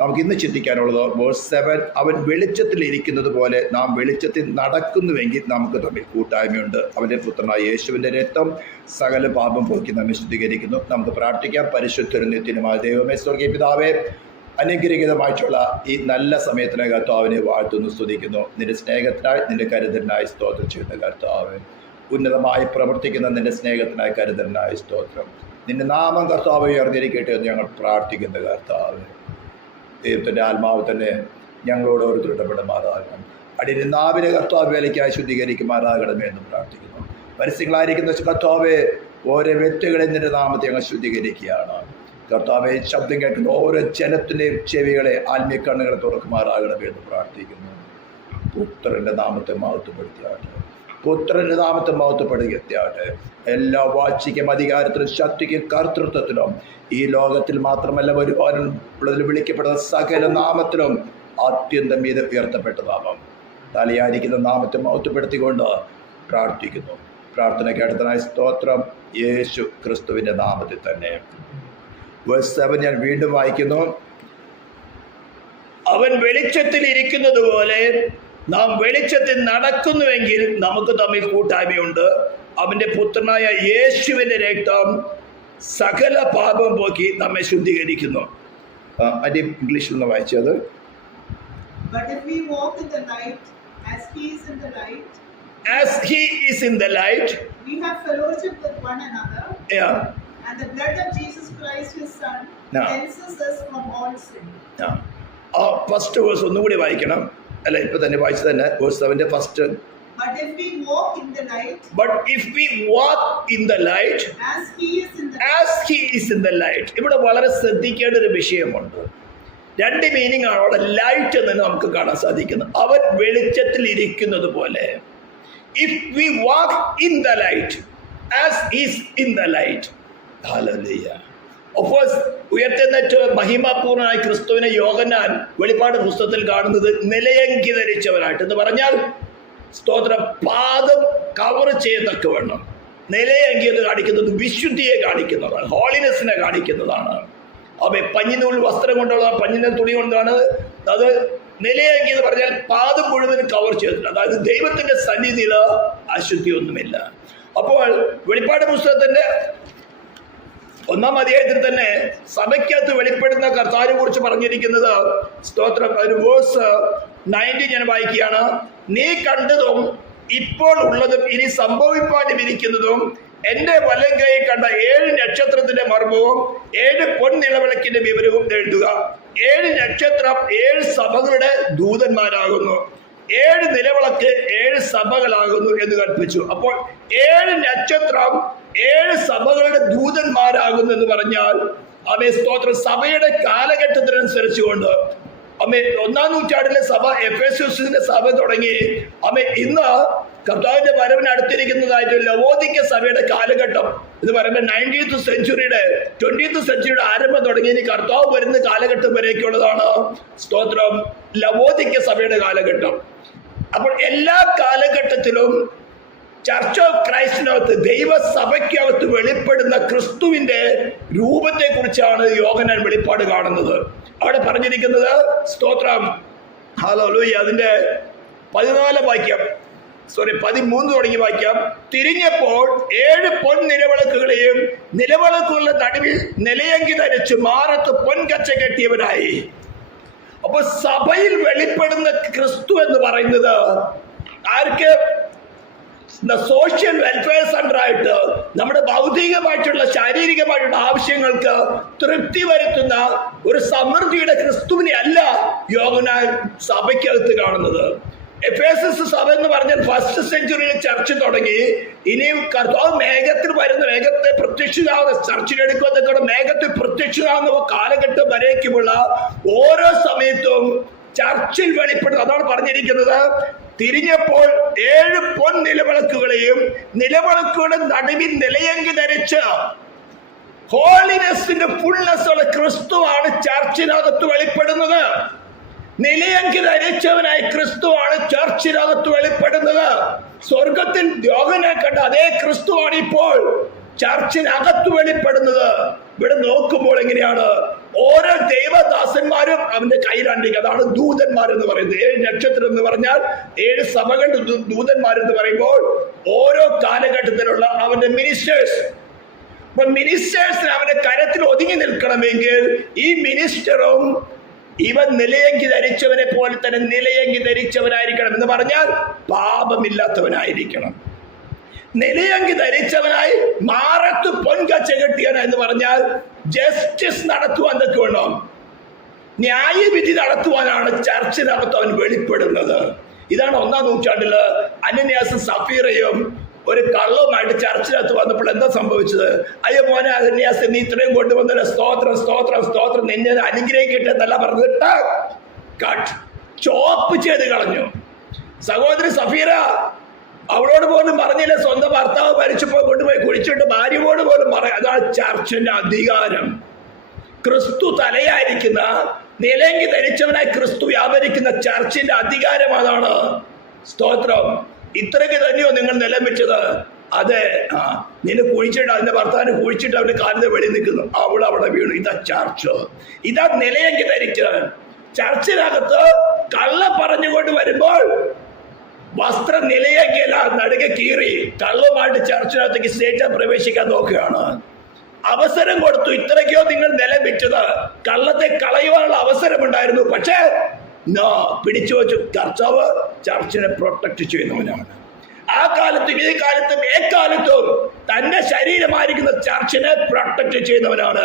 നമുക്ക് ഇന്ന് ചിന്തിക്കാനുള്ളത് വേഴ്സ് 7. അവൻ വെളിച്ചത്തിൽ ഇരിക്കുന്നത് പോലെ നാം വെളിച്ചത്തിൽ നടക്കുന്നുവെങ്കിൽ നമുക്ക് തമ്മിൽ കൂട്ടായ്മയുണ്ട്. അവൻ്റെ പുത്രനായ യേശുവിൻ്റെ രക്തം സകല പാപം പോക്കി നമ്മെ ശുദ്ധീകരിക്കുന്നു. നമുക്ക് പ്രാർത്ഥിക്കാം. പരിശുദ്ധരും നിത്യനുമായ ദൈവമേ, സ്വർഗീയ പിതാവേ, അനുഗ്രഹീതമായിട്ടുള്ള ഈ നല്ല സമയത്തിന് കർത്താവിനെ വാഴ്ത്തുന്നു, സ്തുതിക്കുന്നു. നിന്റെ സ്നേഹത്തിനായി, നിന്റെ കരുതലിനായി സ്തോത്രം ചെയ്യുന്ന കർത്താവ്. ഉന്നതമായി പ്രവർത്തിക്കുന്ന നിന്റെ സ്നേഹത്തിനായി, കരുതലിനായി സ്തോത്രം. നിന്റെ നാമം കർത്താവ് ഉയർന്നിരിക്കട്ടെ എന്ന് ഞങ്ങൾ പ്രാർത്ഥിക്കുന്ന കർത്താവ്. ദൈവത്തിൻ്റെ ആത്മാവ് തന്നെ ഞങ്ങളോട് ഓരോരുത്തരുടെമാറാകണം. അടിയുടെ നാവിനെ കർത്താവ് വേലയ്ക്കായി ശുദ്ധീകരിക്കുമാറാകണമേ എന്ന് പ്രാർത്ഥിക്കുന്നു. പരസ്യങ്ങളായിരിക്കുന്ന കർത്താവെ, ഓരോ വ്യക്തികളെ നിന്റെ നാമത്തെ ഞങ്ങൾ ശുദ്ധീകരിക്കുകയാണ്. കർത്താവെ, ശബ്ദം കേൾക്കുന്ന ഓരോ ജനത്തിൻ്റെയും ചെവികളെ, ആത്മീയ കണ്ണുകളെ തുറക്കുമാറാകണമേ എന്ന് പ്രാർത്ഥിക്കുന്നു. പുത്രൻ്റെ നാമത്തെ മഹത്വപ്പെടുത്തിയാട്ടെ, പുത്രൻ്റെ നാമത്തെ മഹത്വപ്പെടുത്തിയാട്ടെ. എല്ലാ വാഴ്ചയ്ക്കും അധികാരത്തിലും ശക്തിക്കും കർത്തൃത്വത്തിലും ഈ ലോകത്തിൽ മാത്രമല്ല വരുവാനുള്ളതിൽ വിളിക്കപ്പെടുന്ന സകല നാമത്തിലും അത്യന്തം ഇത് ഉയർത്തപ്പെട്ട നാമം, തലയായിരിക്കുന്ന നാമത്തെ മഹത്വപ്പെടുത്തിക്കൊണ്ട് പ്രാർത്ഥിക്കുന്നു. പ്രാർത്ഥനയ്ക്ക് അടുത്തനായി സ്തോത്രം, യേശു ക്രിസ്തുവിൻ്റെ നാമത്തിൽ തന്നെ. വേഴ്സ് 7 ഞാൻ വീണ്ടും വായിക്കുന്നു. അവൻ വെളിച്ചത്തിൽ ഇരിക്കുന്നത് പോലെ നാം വെളിച്ചത്തിൽ നടക്കുന്നുവെങ്കിൽ നമുക്ക് തമ്മിൽ കൂട്ടായ്മയുണ്ട്. അവൻ്റെ പുത്രനായ യേശുവിൻ്റെ രക്തം സകല പാപം പോക്കി നമ്മെ ശുദ്ധീകരിക്കുന്നു. അതിൻ്റെ ഇംഗ്ലീഷിൽ നിന്ന് വായിച്ചത്. But if we walk in the light as he is in the light, as he is in the light, we have fellowship with one another. Yeah. And the blood of Jesus Christ his son cleanses us from all sin. First verse ഒന്നുകൂടി വായിക്കണം. അല്ല, ഇപ്പൊ തന്നെ വായിച്ചു തന്നെ. Verse 7 first. But if we walk in the light, but if we walk in the light, as he is in the as he is in the light. ഇവിടെ വളരെ ശ്രദ്ധിക്കേണ്ട ഒരു വിഷയമുണ്ട്. രണ്ട് മീനിങ് ആണ് അവിടെ ലൈറ്റ് എന്ന് നമുക്ക് കാണാൻ സാധിക്കുന്നത്. അവൻ വെളിച്ചത്തിൽ ഇരിക്കുന്നത് പോലെ. If we walk in the light as he is in the light. Hallelujah. Of course, ഉയർത്തെഴുന്നേറ്റ് മഹിമാപൂർണനായ ക്രിസ്തുവിനെ യോഹന്നാൻ വെളിപ്പാട് പുസ്തകത്തിൽ കാണുന്നത് നിലയങ്കി ധരിച്ചവനായിട്ട്. എന്ന് പറഞ്ഞാൽ സ്തോത്രം, പാദം കവർ ചെയ്യത്തക്കവണ്ണം. നിലയങ്കി എന്ന് കാണിക്കുന്നത് വിശുദ്ധിയെ കാണിക്കുന്നതാണ്, ഹോളിനെസ്സിനെ കാണിക്കുന്നതാണ്. അവയെ പഞ്ഞിനൂൽ വസ്ത്രം കൊണ്ടുള്ള, പഞ്ഞിനൂൽ തുണി കൊണ്ടാണ് അത്. നിലയങ്കി എന്ന് പറഞ്ഞാൽ പാദം മുഴുവൻ കവർ ചെയ്തിട്ടുണ്ട്. അതായത് ദൈവത്തിന്റെ സന്നിധിയിൽ അശുദ്ധിയൊന്നുമില്ല. അപ്പോൾ വെളിപ്പാട് പുസ്തകത്തിന്റെ 1-ാം അധ്യായത്തിൽ തന്നെ സഭയ്ക്കകത്ത് വെളിപ്പെടുന്ന കർത്താവിനെ കുറിച്ച് പറഞ്ഞിരിക്കുന്നത് സ്തോത്രം. ഒരു വേഴ്സ് 90 ഞാൻ വായിക്കുകയാണ്. നീ കണ്ടതും ഇപ്പോൾ ഉള്ളതും ഇനി സംഭവിപ്പാനിരിക്കുന്നതും എന്റെ വലം കൈയിൽ കണ്ട 7 നക്ഷത്രത്തിന്റെ മർമ്മവും 7 പൊൻനിലവിളക്കിന്റെ വിവരവും എഴുതുക. 7 നക്ഷത്രം 7 സഭകളുടെ ദൂതന്മാരാകുന്നു, 7 നിലവിളക്ക് 7 സഭകളാകുന്നു എന്ന് കൽപ്പിച്ചു. അപ്പോൾ 7 നക്ഷത്രം 7 സഭകളുടെ ദൂതന്മാരാകുന്നു എന്ന് പറഞ്ഞാൽ അവയെ സ്തോത്രം സഭയുടെ കാലഘട്ടത്തിനനുസരിച്ചുകൊണ്ട് 1-ാം നൂറ്റാണ്ടിലെ സഭ, എഫേസ്യസിന്റെ സഭ തുടങ്ങി ഇന്ന് കർത്താവിന്റെ വരവിന് അടുത്തിരിക്കുന്നതായിട്ട് ലവോദിക്ക സഭയുടെ കാലഘട്ടം എന്ന് പറയുമ്പോൾ 19th സെഞ്ചുറിയുടെ ആരംഭം തുടങ്ങി ഇനി കർത്താവ് വരുന്ന കാലഘട്ടം വരേക്കുള്ളതാണ് സ്തോത്രം ലവോദിക്ക സഭയുടെ കാലഘട്ടം. അപ്പോൾ എല്ലാ കാലഘട്ടത്തിലും ചർച്ച് ഓഫ് ക്രൈസ്റ്റിനകത്ത്, ദൈവസഭയ്ക്കകത്ത് വെളിപ്പെടുന്ന ക്രിസ്തുവിന്റെ രൂപത്തെ കുറിച്ചാണ് യോഹന്നാൻ വെളിപ്പാട് കാണുന്നത്. അവിടെ പറഞ്ഞിരിക്കുന്നത് സ്തോത്രം ഹല്ലേലൂയ, അതിന്റെ 13 തുടങ്ങി വാക്യം. തിരിഞ്ഞപ്പോൾ 7 പൊൻ നിലവിളക്കുകളെയും നിലവിളക്കുകളുടെ നടുവിൽ നിലയങ്കി ധരിച്ച് മാറത്ത് പൊൻകച്ച കെട്ടിയവനായി. അപ്പൊ സഭയിൽ വെളിപ്പെടുന്ന ക്രിസ്തു എന്ന് പറയുന്നത് ആർക്ക്? സോഷ്യൽ വെൽഫെയർ സെന്റർ ആയിട്ട് നമ്മുടെ ഭൗതികമായിട്ടുള്ള ശാരീരികമായിട്ടുള്ള ആവശ്യങ്ങൾക്ക് തൃപ്തി വരുത്തുന്ന ഒരു സമൃദ്ധിയുടെ ക്രിസ്തുവിനെ അല്ല യോഹന്നാൻ സഭയ്ക്കകത്ത് കാണുന്നത്. എഫേസസ് സഭ എന്ന് പറഞ്ഞാൽ 1st സെഞ്ചുറിയിൽ ചർച്ച് തുടങ്ങി. ഇനി കർത്താവ് മേഘത്തിൽ വരുന്ന, മേഘത്തെ പ്രത്യക്ഷമാകുന്ന, ചർച്ചിലെടുക്കുന്നതൊക്കെ മേഘത്തിൽ പ്രത്യക്ഷമാകുന്ന കാലഘട്ടം വരേക്കുമുള്ള ഓരോ സമയത്തും ചർച്ചിൽ വെളിപ്പെടുന്നത്. അതാണ് പറഞ്ഞിരിക്കുന്നത്. തിരിഞ്ഞപ്പോൾ 7 പൊൻ നിലവിളക്കുകളെയും നിലവിളക്കുകളുടെ നടുവിൽ നിലയങ്കി ധരിച്ച് ഹോളിനെസിന്റെ ഫുൾനെസ് ഉള്ള ക്രിസ്തുവാണ് ചർച്ചിനകത്ത് വെളിപ്പെടുന്നത്. നിലയങ്കി ധരിച്ചവനായി ക്രിസ്തുവാണ് ചർച്ചിനകത്ത് വെളിപ്പെടുന്നത്. സ്വർഗത്തിൽ യോഹന്നാൻ കണ്ട അതേ ക്രിസ്തുവാണ് ഇപ്പോൾ ചർച്ചിനകത്ത് വെളിപ്പെടുന്നത്. ഇവിടെ നോക്കുമ്പോൾ എങ്ങനെയാണ്? ഓരോ ദൈവദാസന്മാരും അവന്റെ കയ്യിലാണ്ടിരിക്കും. അതാണ് ദൂതന്മാരെന്ന് പറയുന്നത്. 7 നക്ഷത്രം എന്ന് പറഞ്ഞാൽ 7 സഭകളുടെ ദൂതന്മാരെന്ന് പറയുമ്പോൾ ഓരോ കാലഘട്ടത്തിലുള്ള അവന്റെ മിനിസ്റ്റേഴ്സ്. അപ്പൊ മിനിസ്റ്റേഴ്സിന് അവന്റെ കരത്തിൽ ഒതുങ്ങി നിൽക്കണമെങ്കിൽ ഈ മിനിസ്റ്ററും ഇവൻ നിലയങ്കി ധരിച്ചവനെ പോലെ തന്നെ നിലയങ്കി ധരിച്ചവനായിരിക്കണം. എന്ന് പറഞ്ഞാൽ പാപമില്ലാത്തവനായിരിക്കണം. നിലയങ്കി ധരിച്ചവനായി മാറത്ത് പൊൻകച്ച കെട്ടിയവൻ എന്ന് പറഞ്ഞാൽ ജസ്റ്റിസ് നടത്തുവാൻ എന്തൊക്കെ വേണം? ന്യായവിധി നടത്തുവാനാണ് ചർച്ചിനകത്ത് അവൻ വെളിപ്പെടുന്നത്. ഇതാണ് 1-ാം നൂറ്റാണ്ടില് അനന്യാസും സഫീറയും ഒരു കള്ളവുമായിട്ട് ചർച്ചിനകത്ത് വന്നപ്പോൾ എന്താ സംഭവിച്ചത്? അയ്യോ മോനെ അനന്യാസ്, നീ ഇത്രയും കൊണ്ടുവന്നല്ലോ, സ്തോത്രം സ്തോത്രം സ്തോത്രം, നിന്നെ അനുഗ്രഹിക്കട്ടെ എന്നല്ല പറഞ്ഞിട്ട് കട്ട് ചോപ്പ് ചെയ്ത് കളഞ്ഞു. സഹോദരി സഫീറ അവളോട് പോലും പറഞ്ഞില്ല, സ്വന്തം ഭർത്താവ് മരിച്ചപ്പോൾ കൊണ്ടുപോയി കുഴിച്ചിട്ട് ഭാര്യയോട് പോലും പറയാം. അതാണ് ചർച്ചിന്റെ അധികാരം. ക്രിസ്തു തലയായിരിക്കുന്ന, നിലങ്കി ധരിച്ചവനായി ക്രിസ്തു വ്യാപരിക്കുന്ന ചർച്ചിന്റെ അധികാരം അതാണ്. സ്തോത്രം. ഇത്രയ്ക്ക് തന്നെയോ നിങ്ങൾ നിലം വെച്ചത്? അതെ, നിന്നെ കുഴിച്ചിട്ട് അതിന്റെ ഭർത്താവിനെ കുഴിച്ചിട്ട് അവന്റെ കാലിന്റെ വെളി നിൽക്കുന്നു, അവൾ അവിടെ വീണു. ഇതാ ചർച്ച്, ഇതാ നിലയങ്കി ധരിച്ചവൻ. ചർച്ചിനകത്ത് കള്ള പറഞ്ഞുകൊണ്ട് വരുമ്പോൾ വസ്ത്രം നിലയാക്കിയല്ല, നടുകെ കീറി കള്ളുമായിട്ട് ചർച്ചിനകത്തേക്ക് സ്റ്റേറ്റ് പ്രവേശിക്കാൻ നോക്കുകയാണ്. അവസരം കൊടുത്തു. ഇത്രയ്ക്കോ നിങ്ങൾ നിലം വെച്ചത്? കള്ളത്തെ കളയുവാനുള്ള അവസരമുണ്ടായിരുന്നു, പക്ഷേ പിടിച്ചു വെച്ചു. കർത്താവ് ചർച്ചിനെ പ്രൊട്ടക്ട് ചെയ്യുന്നവനാണ്. ആ കാലത്തും ഈ കാലത്തും എക്കാലത്തും തന്റെ ശരീരമായിരിക്കുന്ന ചർച്ചിനെ പ്രൊട്ടക്ട് ചെയ്യുന്നവനാണ്.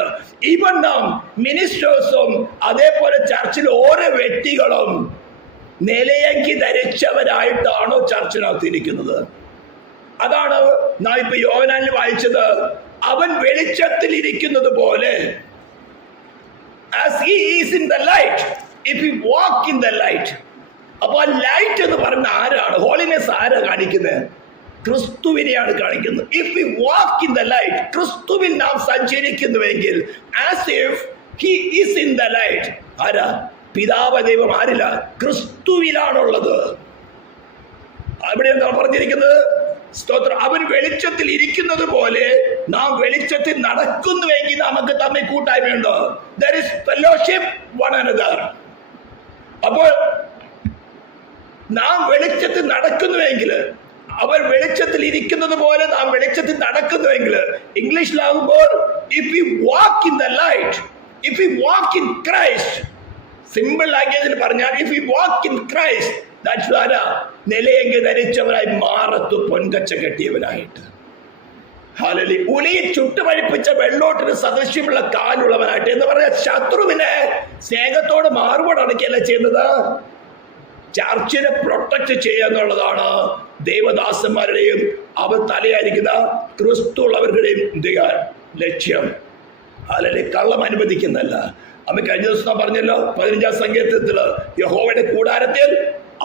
ഈവൻ നാം മിനിസ്റ്റേഴ്സും അതേപോലെ ചർച്ചിലെ ഓരോ വ്യക്തികളും നിലയങ്കി ധരിച്ചവരായിട്ടാണോ ചർച്ചിനകത്തിരിക്കുന്നത്? അതാണ് നാം ഇപ്പൊ യോഹന്നാനിൽ വായിച്ചത്. അവൻ വെളിച്ചത്തിൽ ഇരിക്കുന്നത് പോലെ, as he is in the light, if we walk in the light. അപ്പൊ ആ ലൈറ്റ് എന്ന് പറയുന്ന ആരാണ്? ഹോളിനെസ് ആരാ കാണിക്കുന്നത്? ക്രിസ്തുവിനെയാണ് കാണിക്കുന്നത്. If we walk in the light, ക്രിസ്തുവിൽ നാം സഞ്ചരിക്കുന്നുവെങ്കിൽ, as if he is in the light. ആരാ? പിതാവ് ദൈവം ആരില്ല? ക്രിസ്തുവിലാണുള്ളത്. അവിടെ എന്താ പറഞ്ഞിരിക്കുന്നത്? സ്തോത്രം. അവൻ വെളിച്ചത്തിൽ ഇരിക്കുന്നത് പോലെ നാം വെളിച്ചത്തിൽ നടക്കുന്നുവെങ്കിൽ നമുക്ക് തമ്മിൽ കൂട്ടായ്മയുണ്ട്. There is fellowship one another. അപ്പോൾ നാം വെളിച്ചത്തിൽ നടക്കുന്നുവെങ്കിൽ, അവർ വെളിച്ചത്തിൽ ഇരിക്കുന്നത് പോലെ നാം വെളിച്ചത്തിൽ നടക്കുന്നുവെങ്കിൽ, ഇംഗ്ലീഷിലാകുമ്പോൾ if you walk in the light, if you walk in Christ, simple ലാംഗ്വേജിൽ പറഞ്ഞാൽ if you walk in Christ, that's ആരാ? നിലയങ്കി ധരിച്ചവനായി മാറത്ത് പൊൻകച്ച കെട്ടിയവനായിട്ട്. ഹല്ലേലൂയ. ഉളിയിൽ ചുട്ടുപഴിപ്പിച്ച വെള്ളോട്ടിന് സദൃശ്യമുള്ള കാലുള്ളവനായിട്ട്. എന്ന് പറഞ്ഞാൽ ശത്രുവിനെ സ്നേഹത്തോട് മാറുപോട് അടയ്ക്കല്ല ചെയ്യുന്നത്, ചർച്ചിനെ പ്രൊട്ടക്ട് ചെയ്യുക എന്നുള്ളതാണ് ദൈവദാസന്മാരുടെയും അവർ തലയായിരിക്കുന്ന ക്രിസ്തുള്ളവരുടെയും ലക്ഷ്യം. അല്ലെങ്കിൽ കള്ളം അനുവദിക്കുന്നല്ല. അമ്മ കഴിഞ്ഞ ദിവസം പറഞ്ഞല്ലോ, 15-ാം സങ്കീർത്തനത്തില് യഹോവയുടെ കൂടാരത്തിൽ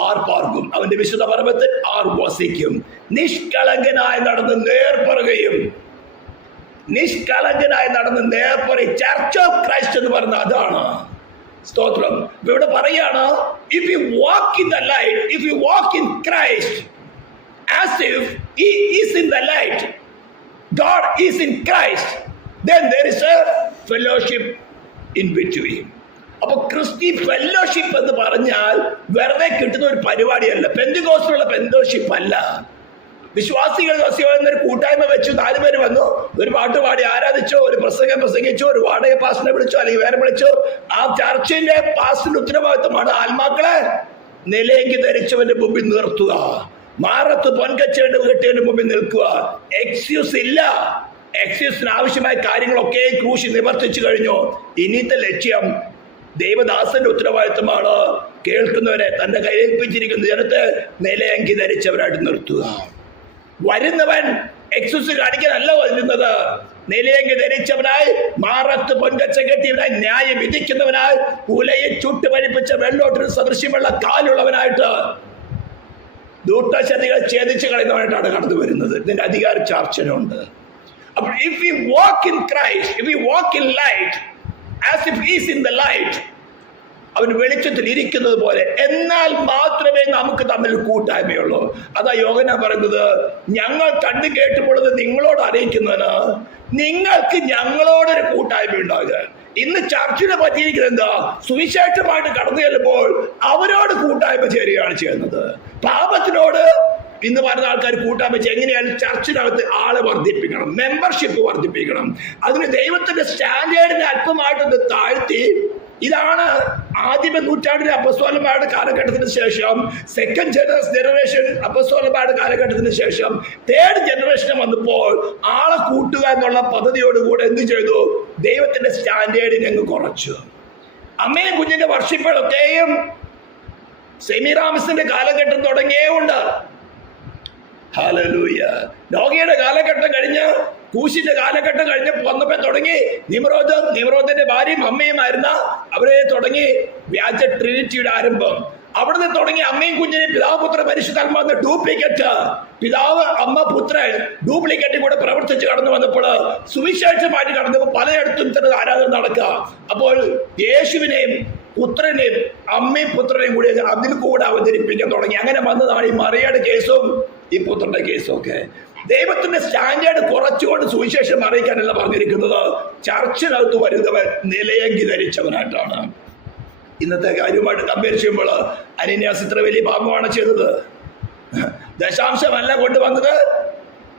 ആർ പാർക്കും, അവന്റെ വിശുദ്ധ പർവ്വതത്തിൽ ആർ വസിക്കും. നിഷ്കളങ്കനായി നടന്ന് നേർപ്പറയും, നിഷ്കളങ്കനായി നടന്ന് നേർപ്പറയും. ചർച്ച് ഓഫ് ക്രൈസ്റ്റ് എന്ന് പറഞ്ഞ അതാണ്. സ്തോത്രം. ഇവിടെ പറയാണ്, if you walk in the light, if you walk in Christ, as if he is in the light, God is in Christ, then there is a fellowship in between. അപ്പൊ ക്രിസ്തി fellowship എന്ന് പറഞ്ഞാൽ വെറുതെ കിട്ടുന്ന ഒരു പരിപാടിയല്ല. പെന്തക്കോസ്തിലുള്ള ഫെല്ലോഷിപ്പ് അല്ല. വിശ്വാസികൾ ഒരു കൂട്ടായ്മ വെച്ചു, 4 പേര് വന്നു, ഒരു പാട്ട് പാടി ആരാധിച്ചോ, ഒരു പ്രസംഗം പ്രസംഗിച്ചോ, ഒരു വാടക പാസ്റ്റിനെ വിളിച്ചോ, അല്ലെങ്കിൽ വേറെ വിളിച്ചോ. ആ ചർച്ചിന്റെ പാസ്റ്റിന്റെ ഉത്തരവാദിത്വമാണ് ആത്മാക്കളെ നിലയങ്കി ധരിച്ചവന്റെ മുമ്പിൽ നിർത്തുക, മാറത്ത് പൊൻകച്ചവന്റെ കെട്ടിയവന്റെ മുമ്പിൽ നിൽക്കുക. എക്സ്ക്യൂസ് ഇല്ല. എക്സ്ക്യൂസിന് ആവശ്യമായ കാര്യങ്ങളൊക്കെ ക്രൂശിൽ നിവർത്തിച്ചു കഴിഞ്ഞു. ഇനിത്തെ ലക്ഷ്യം ദൈവദാസന്റെ ഉത്തരവാദിത്വമാണ് കേൾക്കുന്നവരെ, തന്റെ കയ്യേൽപ്പിച്ചിരിക്കുന്ന ജനത്തെ നിലയങ്കി ധരിച്ചവരായിട്ട് നിർത്തുക. വരുന്നവൻ എക്സ്ക്യൂസ് കാണിക്കാനല്ല വരുന്നത്. നിലയങ്കി ധരിച്ചവനായി, മാറത്ത് പൊൻകച്ച കെട്ടിയവനായി, ന്യായം വിധിക്കുന്നവനായി, ഉലയിൽ ചുട്ടുപഴിപ്പിച്ച വെള്ളോട്ടിന് സദൃശ്യമുള്ള കാലുള്ളവനായിട്ട്, ദൂഷ്ടശക്തികളെ ഛേദിച്ച് കളയുന്നവനായിട്ടാണ് കടന്നു വരുന്നത്. ഇതിന്റെ അധികാര ചർച്ചനുണ്ട്. അപ്പോൾ if we walk in Christ, if we walk in light, as if he is in the light, അവൻ വെളിച്ചത്തിൽ ഇരിക്കുന്നത് പോലെ, എന്നാൽ മാത്രമേ നമുക്ക് തമ്മിൽ കൂട്ടായ്മയുള്ളൂ. അതാ യോഹന്നാൻ പറയുന്നത്, ഞങ്ങൾ കണ്ടു കേട്ടുപോയത് നിങ്ങളോട് അറിയിക്കുന്നതിന് നിങ്ങൾക്ക് ഞങ്ങളോടൊരു കൂട്ടായ്മ ഉണ്ടാകുക. ഇന്ന് ചർച്ചിനെ പറ്റിയിരിക്കുന്നത് എന്താ? സുവിശേഷമായിട്ട് കടന്നു ചെല്ലുമ്പോൾ അവരോട് കൂട്ടായ്മ ചേരുകയാണ് ചെയ്യുന്നത്. പാപത്തിനോട് ഇന്ന് പറഞ്ഞ ആൾക്കാർ കൂട്ടായ്മ വെച്ച് എങ്ങനെയാലും ചർച്ചിനകത്ത് ആളെ വർദ്ധിപ്പിക്കണം, മെമ്പർഷിപ്പ് വർദ്ധിപ്പിക്കണം. അതിന് ദൈവത്തിന്റെ സ്റ്റാൻഡേർഡിനെ അല്പമായിട്ടൊന്ന് താഴ്ത്തി. ഇതാണ് ആദ്യമ നൂറ്റാണ്ടിലെ അപ്പസ്തോലന്മാരുടെ കാലഘട്ടത്തിന് ശേഷം, സെക്കൻഡ് ജനറേഷൻ അപ്പസ്തോലന്മാരുടെ കാലഘട്ടത്തിന് ശേഷം തേർഡ് ജനറേഷൻ വന്നപ്പോൾ ആളെ കൂട്ടുക എന്നുള്ള പദ്ധതിയോടുകൂടെ എന്ത് ചെയ്തു? ദൈവത്തിന്റെ സ്റ്റാൻഡേർഡിനെ അങ്ങ് കുറച്ചു. അമ്മയും കുഞ്ഞിന്റെ വർഷിപ്പുകളൊക്കെയും സെമിറാമസിന്റെ കാലഘട്ടം തുടങ്ങിയേ ഉണ്ട്. ഹല്ലേലൂയ. നോഗയുടെ കാലഘട്ടം കഴിഞ്ഞ് കൂശിന്റെ കാലഘട്ടം കഴിഞ്ഞ് വന്നപ്പോ തുടങ്ങി നിമ്രോദിന്റെ ഭാര്യയും അമ്മയുമായിരുന്ന അവരെ തുടങ്ങി വ്യാജ ട്രിനിറ്റിയുടെ ആരംഭം. അവിടുന്ന് തുടങ്ങി അമ്മയും കുഞ്ഞിനെയും പിതാവ് പുത്ര പരിശുദ്ധാത്മാവ് ഡ്യൂപ്ലിക്കേറ്റ്, പിതാവ് അമ്മ പുത്രൻ ഡ്യൂപ്ലിക്കേറ്റ് കൂടെ പ്രവർത്തിച്ച് കടന്നു വന്നപ്പോൾ സുവിശേഷമായിട്ട് കടന്നപ്പോൾ പലയിടത്തും ഇത്തരം ആരാധന നടക്കുക. അപ്പോൾ യേശുവിനെയും പുത്രനെയും അമ്മയും പുത്രനെയും കൂടി അതിൽ കൂടെ അവതരിപ്പിക്കാൻ തുടങ്ങി. അങ്ങനെ വന്നതാണ് ഈ മറിയയുടെ കേസും ഈ പുത്രന്റെ കേസും ഒക്കെ. ദൈവത്തിന്റെ സ്റ്റാൻഡേർഡ് കുറച്ചുകൊണ്ട് സുവിശേഷം അറിയിക്കാനല്ല പറഞ്ഞിരിക്കുന്നത്, ചർച്ചിനകത്ത് വരുന്നവൻ നിലയങ്കി ധരിച്ചവനായിട്ടാണ്. ഇന്നത്തെ കാര്യവുമായിട്ട് കമ്പയർ ചെയ്യുമ്പോൾ അനന്യാസ് ഇത്ര വലിയ പാപമാണ് ചെയ്തത്. ദശാംശമല്ല കൊണ്ടുവന്നത്,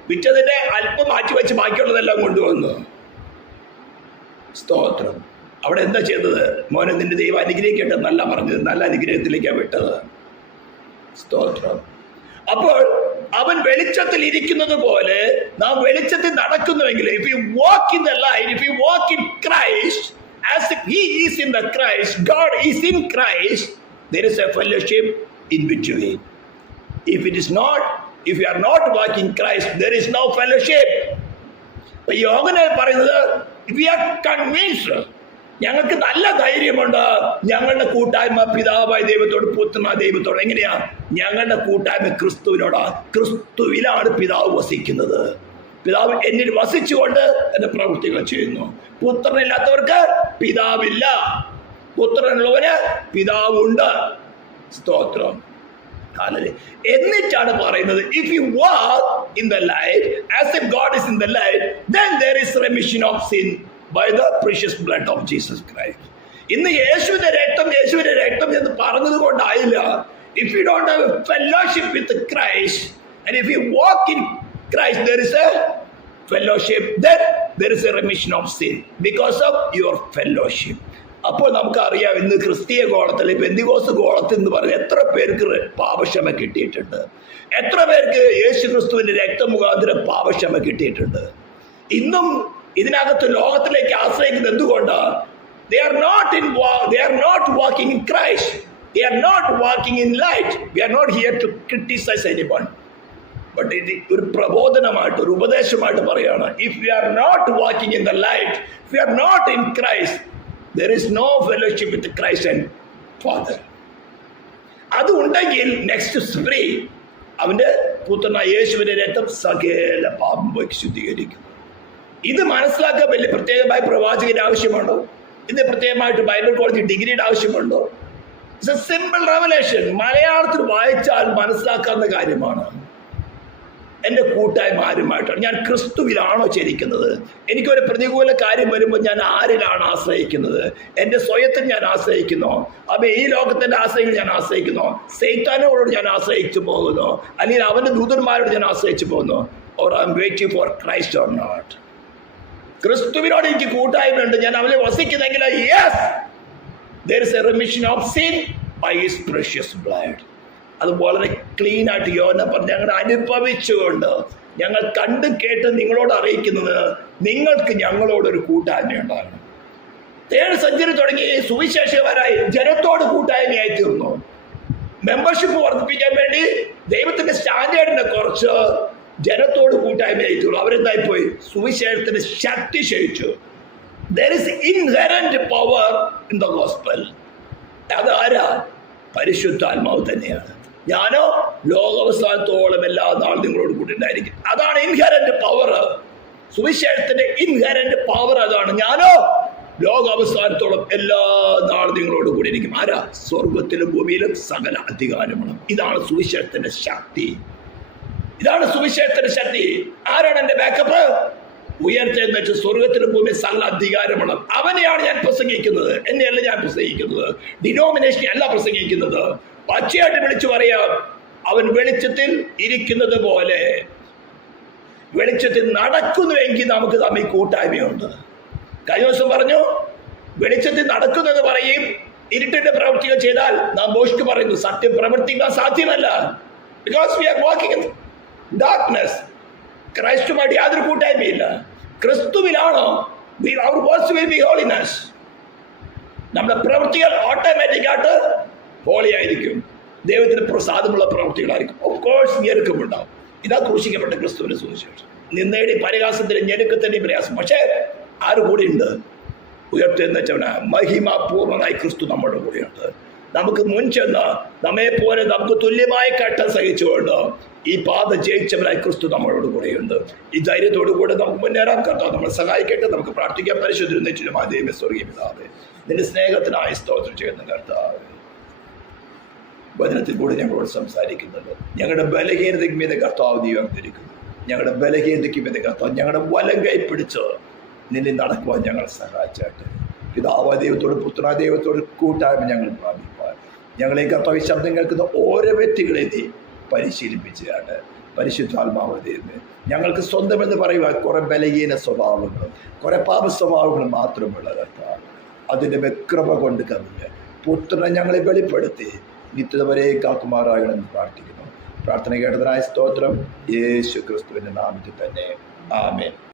വിറ്റതിന്റെ അല്പം മാറ്റി വെച്ച് ബാക്കിയുള്ളതെല്ലാം കൊണ്ടുവന്നു. സ്തോത്രം. അവിടെ എന്താ ചെയ്തത്? മോനെ നിന്റെ ദൈവം അനുഗ്രഹിക്കട്ടെ എന്നല്ല പറഞ്ഞത്, നല്ല അനുഗ്രഹത്തിലേക്കാണ് വിട്ടത്. സ്തോത്രം. അപ്പോൾ അവൻ വെളിച്ചത്തിൽ ഇരിക്കുന്നത് പോലെ നാം വെളിച്ചത്തിൽ നടക്കുന്നുവെങ്കിൽ, if you walk in the light, if you walk in Christ, as if he is in the Christ, God is in Christ, there is a fellowship in between. If it is not, if you are not walking Christ, there is no fellowship. അപ്പൊ യോഹന്നാൻ പറയുന്നത്, we are convinced, ഞങ്ങൾക്ക് നല്ല ധൈര്യമുണ്ട്, ഞങ്ങളുടെ കൂട്ടായ്മ പിതാവായ ദൈവത്തോട് പുത്രനായ ദൈവത്തോട്. എങ്ങനെയാ? ഞങ്ങളുടെ കൂട്ടായ്മ ക്രിസ്തുവിനോടാണ്. ക്രിസ്തുവിലാണ് പിതാവ് വസിക്കുന്നത്. പിതാവ് എന്നിൽ വസിച്ചുകൊണ്ട് എന്റെ പ്രവൃത്തികൾ ചെയ്യുന്നു. പുത്രനില്ലാത്തവർക്ക് പിതാവില്ല, പുത്രനുള്ളവന് പിതാവുണ്ട്. സ്തോത്രം. എന്നിട്ടാണ് പറയുന്നത്, if you walk in the light as if God is in the light, then there is remission of sin by the precious blood of Jesus Christ. ഇന്ന് യേശുവിന്റെ രക്തം എന്ന് പറഞ്ഞത് കൊണ്ടായില്ല. If you don't have a fellowship with Christ, and if you walk in Christ, there is a fellowship, then there is a remission of sin because of your fellowship. അപ്പോൾ നമുക്കറിയാം, ഇന്ന് ക്രിസ്തീയ ഗോളത്തിൽ, പെന്തിക്കോസ്ത് ഗോളത്തിൽ എന്ന് പറഞ്ഞ എത്ര പേർക്ക് പാപക്ഷമ കിട്ടിയിട്ടുണ്ട്, എത്ര പേർക്ക് യേശു ക്രിസ്തുവിന്റെ രക്തമുഖാന്തരം പാപക്ഷമ കിട്ടിയിട്ടുണ്ട്. ഇന്നും ഇതിനകത്ത് ലോകത്തിലേക്ക് ആശ്രയിക്കുന്നത് എന്തുകൊണ്ട്? They are not walking in Christ. They are not walking in light. We are not here to criticize anyone. But ഇത് ഒരു പ്രബോധനമായിട്ട്, ഒരു ഉപദേശമായിട്ട് പറയാണ്. If we are not walking in the light, if we are not in Christ, there is no fellowship with Christ and Father. അത് ഉണ്ടെങ്കിൽ next spree അവന്റെ പുത്രനായ യേശുവിന്റെ രക്തം സകല പാപം പോയി ശുദ്ധീകരിക്കും. ഇത് മനസ്സിലാക്കാൻ വലിയ പ്രത്യേകമായി പ്രവാചകന്റെ ആവശ്യമുണ്ടോ? ഇത് പ്രത്യേകമായിട്ട് ബൈബിൾ കോളേജ് ഡിഗ്രിയുടെ ആവശ്യമുണ്ടോ? It's A simple revelation. മലയാളത്തിൽ വായിച്ചാൽ മനസ്സിലാക്കാവുന്ന കാര്യമാണ്. എൻ്റെ കൂട്ടായ്മ ആരുമായിട്ടാണ്? ഞാൻ ക്രിസ്തുവിലാണോ ചരിക്കുന്നത്? എനിക്കൊരു പ്രതികൂല കാര്യം വരുമ്പോൾ ഞാൻ ആരിലാണ് ആശ്രയിക്കുന്നത്? എൻ്റെ സ്വയത്തിൽ ഞാൻ ആശ്രയിക്കുന്നോ? അപ്പോൾ ഈ ലോകത്തിൻ്റെ ആശ്രയങ്ങൾ ഞാൻ ആശ്രയിക്കുന്നോ? സൈത്താനോട് ഞാൻ ആശ്രയിച്ചു പോകുന്നു, അല്ലെങ്കിൽ അവൻ്റെ ദൂതന്മാരോട് ഞാൻ ആശ്രയിച്ചു പോകുന്നു? Or I am waiting for Christ or not? ക്രിസ്തുവിനോട് എനിക്ക് കൂട്ടായ്മയുണ്ട്, ഞാൻ അവനെ വസിക്കുന്നെങ്കിൽ yes, there is a remission of sin by his precious blood. അത് വളരെ ക്ലീൻ ആയിട്ട് യോഹന്നാൻ പറഞ്ഞു. ഞങ്ങൾ അനുഭവിച്ചുകൊണ്ട്, ഞങ്ങൾ കണ്ട് കേട്ട് നിങ്ങളോട് അറിയിക്കുന്നത്, നിങ്ങൾക്ക് ഞങ്ങളോടൊരു കൂട്ടായ്മയുണ്ടാകണം. തേർഡ് സെഞ്ചുറി തുടങ്ങി സുവിശേഷകരായി ജനത്തോട് കൂട്ടായ്മയായി തീർന്നു. മെമ്പർഷിപ്പ് വർദ്ധിപ്പിക്കാൻ വേണ്ടി ദൈവത്തിന്റെ സ്റ്റാൻഡേർഡിനെ കുറച്ച് ജനത്തോട് കൂട്ടായ്മയായി തീർന്നു. അവരെന്തായിപ്പോയി? സുവിശേഷത്തിന്റെ ശക്തി ക്ഷയിച്ചു. There is inherent power in the gospel. അത് ആരാ? പരിശുദ്ധാത്മാവ് തന്നെയാണ്. ഞാനോ ലോകാവസാനത്തോളം എല്ലാ നാളും നിങ്ങളോട് കൂടി ഉണ്ടായിരിക്കും. അതാണ് ഇൻഹെറന്റ് പവർ. സുവിശേഷത്തിന്റെ ഇൻഹെറന്റ് പവർ അതാണ്. ഞാനോ ലോകാവസാനത്തോളം എല്ലാ നാളും നിങ്ങളോട് കൂടി ഇരിക്കും. ആരാ? സ്വർഗത്തിലും ഭൂമിയിലും സകല അധികാരങ്ങളും. ഇതാണ് സുവിശേഷത്തിന്റെ ശക്തി. ഇതാണ് സുവിശേഷത്തിന്റെ ശക്തി. ആരാണ് എന്റെ ബാക്കപ്പ്? ഉയർത്തെന്ന് വെച്ച് സ്വർഗത്തിലും ഭൂമി സകല അധികാരമുള്ള അവനെയാണ് ഞാൻ പ്രസംഗിക്കുന്നത്. എന്നെയല്ല ഞാൻ പ്രസംഗിക്കുന്നത്, ഡിനോമിനേഷൻ അല്ല പ്രസംഗിക്കുന്നത്. പച്ചയായിട്ട് വിളിച്ചു പറയാം, അവൻ വെളിച്ചത്തിൽ ഇരിക്കുന്നത് പോലെ വെളിച്ചത്തിൽ നടക്കുന്നുവെങ്കിൽ നമുക്ക് തമ്മിൽ കൂട്ടായ്മയുണ്ട്. കഴിഞ്ഞ ദിവസം പറഞ്ഞു, വെളിച്ചത്തിൽ നടക്കുന്നെന്ന് പറയും, ഇരുട്ടിന്റെ പ്രവൃത്തികൾ ചെയ്താൽ നാം മോഷ്ടി പറയുന്നു, സത്യം പ്രവർത്തിക്കാൻ സാധ്യമല്ല. Because we are walking in darkness. ക്രൈസ്റ്റുമായിട്ട് യാതൊരു കൂട്ടായ്മയില്ല. ക്രിസ്തുവിലാണോ അവർ വേർഡ്സ് വിൽ ബി ഹോളിനെസ്. നമ്മുടെ പ്രവൃത്തികൾ ഓട്ടോമാറ്റിക്കായിട്ട് ഹോളി ആയിരിക്കും, ദൈവത്തിന് പ്രസാദമുള്ള പ്രവൃത്തികളായിരിക്കും. Of course ഞെരുക്കമുണ്ടാവും. ഇതാ ക്രൂശിക്കപ്പെട്ട ക്രിസ്തുവിന്റെ സുവിശേഷം. നിന്നയുടെ പരിഹാസത്തിലും ഞെരുക്കത്തിന്റെയും പ്രയാസം. പക്ഷേ ആര് കൂടെയുണ്ട്? ഉയർത്തെഴുന്നേറ്റവനാ മഹിമാപൂർവനായി ക്രിസ്തു നമ്മുടെ കൂടെയുണ്ട്. നമുക്ക് മുൻ ചെന്ന് നമ്മെ പോലെ നമുക്ക് തുല്യമായ കട്ടം സഹിച്ചുകൊണ്ട് ഈ പാത ജയിച്ചവനായി ക്രിസ്തു നമ്മളോട് കൂടെയുണ്ട്. ഈ ധൈര്യത്തോടു കൂടെ നമുക്ക് മുന്നേറാൻ കർത്താവ് നമ്മളെ സഹായിക്കട്ടെ. നമുക്ക് പ്രാർത്ഥിക്കാൻ. പരിശുദ്ധ ദൈവമേ, സ്വർഗീയ പിതാവേ, നിന്റെ സ്നേഹത്തിനായി സ്തോത്രം ചെയ്യുന്ന കർത്താവ്, വചനത്തിൽ കൂടെ ഞങ്ങളോട് സംസാരിക്കുന്നുണ്ട്. ഞങ്ങളുടെ ബലഹീനതയ്ക്ക് മീതെ കർത്താവ് നീ അംഗീകരിക്കുന്നു. ഞങ്ങളുടെ ബലഹീനതയ്ക്ക് മീതെ കർത്താവ് ഞങ്ങളുടെ വലം കൈ പിടിച്ച് നിന്നെ നടക്കുവാൻ ഞങ്ങളെ സഹായിച്ചാട്ടെ. പിതാവായ ദൈവത്തോട് പുത്രായ ദൈവത്തോട് കൂട്ടായ്മ ഞങ്ങൾ പ്രാപിപ്പാൻ ഞങ്ങളെ കർത്താവ് ശബ്ദം കേൾക്കുന്ന ഓരോ വ്യക്തികളെ നീ പരിശീലിപ്പിച്ചാണ്. പരിശുദ്ധാത്മാവ് ദൈവമേ, ഞങ്ങൾക്ക് സ്വന്തമെന്ന് പറയുവാൻ കുറെ ബലഹീന സ്വഭാവങ്ങളും കുറെ പാപ സ്വഭാവങ്ങളും മാത്രമുള്ള കർത്താവ്, അതിൻ്റെ വ്യക്രമ കൊണ്ട് കവിഞ്ഞ് പുത്രനെ ഞങ്ങളെ വെളിപ്പെടുത്തി നിത്യത വരെ കാക്കുമാറാകണമെന്ന് പ്രാർത്ഥിക്കുന്നു. പ്രാർത്ഥന കേട്ടതിനായ സ്തോത്രം. യേശു ക്രിസ്തുവിൻ്റെ നാമത്തിൽ തന്നെ. ആമേൻ.